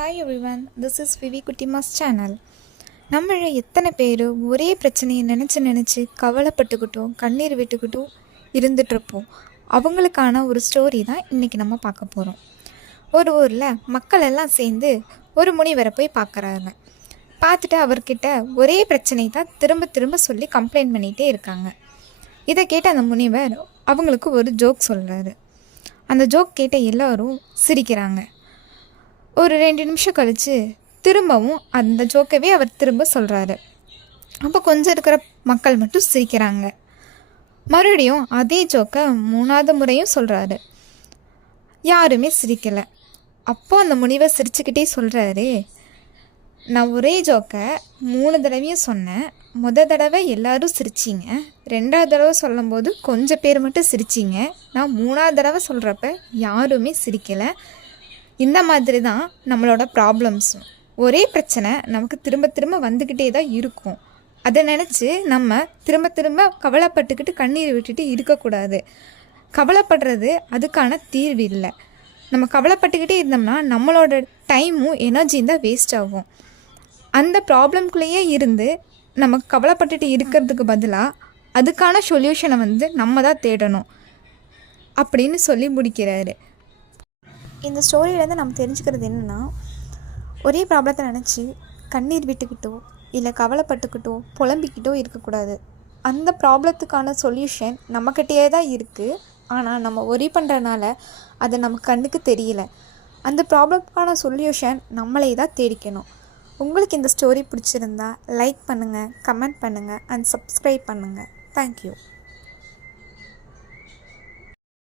Hi everyone, this is Vivi Kuttimas channel. நம்மள எத்தனை பேர் ஒரே பிரச்சனையை நினச்சி கவலைப்பட்டுக்கிட்டும் கண்ணீர் விட்டுக்கிட்டும் இருந்துகிட்ருப்போம். அவங்களுக்கான ஒரு ஸ்டோரி தான் இன்றைக்கி நம்ம பார்க்க போகிறோம். ஒரு ஊரில் மக்கள் எல்லாம் சேர்ந்து ஒரு முனிவரை போய் பார்க்குறாங்க. பார்த்துட்டு அவர்கிட்ட ஒரே பிரச்சனை தான் திரும்ப திரும்ப சொல்லி கம்ப்ளைண்ட் பண்ணிகிட்டே இருக்காங்க. இதை கேட்ட அந்த முனிவர் அவங்களுக்கு ஒரு ஜோக் சொல்கிறாரு. அந்த ஜோக் கேட்ட எல்லோரும் சிரிக்கிறாங்க. ஒரு 2 நிமிஷம் கழித்து திரும்பவும் அந்த ஜோக்கவே அவர் திரும்ப சொல்கிறாரு. அப்போ கொஞ்சம் இருக்கிற மக்கள் மட்டும் சிரிக்கிறாங்க. மறுபடியும் அதே ஜோக்கை 3வது முறையும் சொல்கிறாரு. யாருமே சிரிக்கலை. அப்போது அந்த முனிவர் சிரிச்சுக்கிட்டே சொல்கிறாரு, நான் ஒரே ஜோக்கை 3 தடவையும் சொன்னேன். தடவை எல்லோரும் சிரிச்சிங்க, 2வது தடவை சொல்லும்போது கொஞ்சம் பேர் மட்டும் சிரிச்சிங்க, நான் 3வது தடவை சொல்கிறப்ப யாருமே சிரிக்கலை. இந்த மாதிரி தான் நம்மளோட ப்ராப்ளம்ஸும். ஒரே பிரச்சனை நமக்கு திரும்ப திரும்ப வந்துக்கிட்டே தான் இருக்கும். அதை நினச்சி நம்ம திரும்ப திரும்ப கவலைப்பட்டுக்கிட்டு கண்ணீர் விட்டுட்டு இருக்கக்கூடாது. கவலைப்படுறது அதுக்கான தீர்வு இல்லை. நம்ம கவலைப்பட்டுக்கிட்டே இருந்தோம்னா நம்மளோட டைமும் எனர்ஜியும் தான் வேஸ்ட் ஆகும். அந்த ப்ராப்ளம்குள்ளேயே இருந்து நம்ம கவலைப்பட்டுட்டு இருக்கிறதுக்கு பதிலாக அதுக்கான சொல்யூஷனை நம்ம தான் தேடணும் அப்படின்னு சொல்லி முடிக்கிறாரு. இந்த ஸ்டோரியிலேருந்து நம்ம தெரிஞ்சுக்கிறது என்னென்னா, ஒரே ப்ராப்ளத்தை நினச்சி கண்ணீர் விட்டுக்கிட்டோ இல்லை கவலைப்பட்டுக்கிட்டோ புலம்பிக்கிட்டோ இருக்கக்கூடாது. அந்த ப்ராப்ளத்துக்கான சொல்யூஷன் நம்மக்கிட்டே தான் இருக்குது. ஆனால் நம்ம ஒரி பண்ணுறதுனால அது நம்ம கண்ணுக்கு தெரியல. அந்த ப்ராப்ளத்துக்கான சொல்யூஷன் நம்மளே தான் தேடிக்கணும். உங்களுக்கு இந்த ஸ்டோரி பிடிச்சிருந்தா லைக் பண்ணுங்கள், கமெண்ட் பண்ணுங்கள் அண்ட் சப்ஸ்கிரைப் பண்ணுங்கள். தேங்க்யூ.